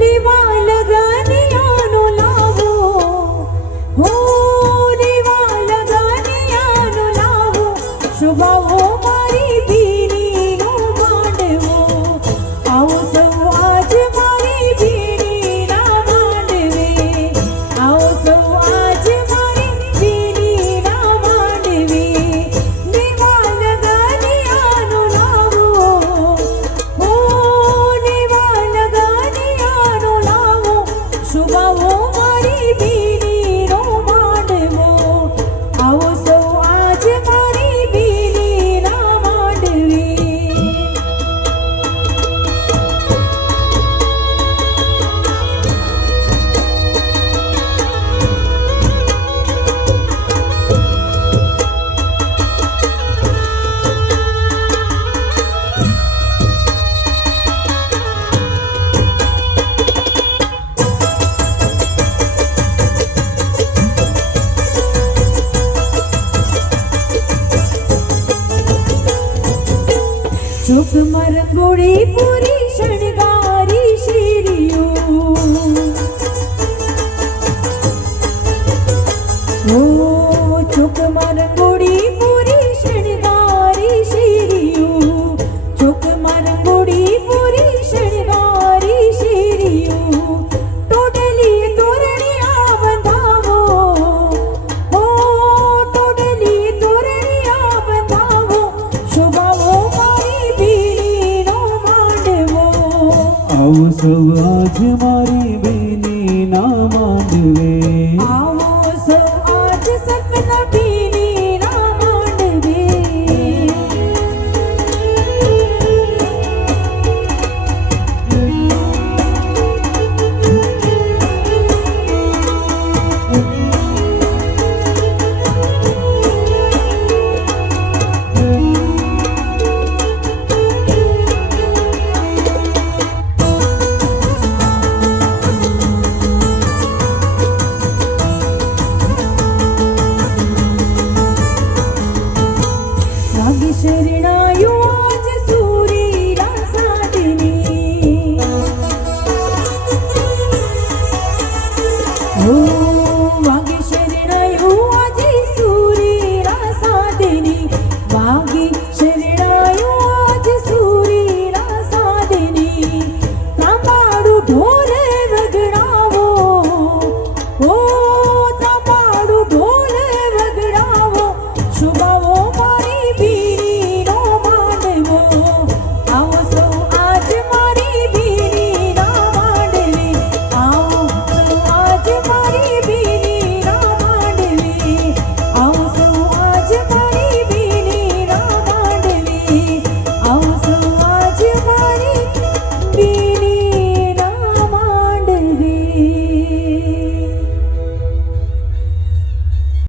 લેવા લગનિયાનો લાવો, હો લેવા લગનિયાનો લાવો, શુભાવો મારી બીડીનો માંડવો, આવો સૌ આજ મારી બીડીના માંડવે, આવો સૌ આજ મારી બીડીના માંડવે, લેવા લગનિયાનો લાવો, હો લેવા લગનિયાનો લાવો, શુભાવો મારી બીડીનો માંડવો, આવો સૌ આજ મારી બીડીના માંડવે. ચોકમાં રંગોળી પૂરી શણગારી શેરીઓ, ઓ ચોકમાં રંગોળી પૂરી શણગારી શેરીઓ, ચોકમાં રંગોળી પૂરી શણગારી શેરીઓ, ટોડલી તોરણિયા બંધાવો, ઓ ટોડલી તોરણિયા બંધાવો, શુભાવો મારી બીડીનો માંડવો, આવો સૌ આજ મારી બેનીના માંડવે, આવો સૌ આજ સપના બીડી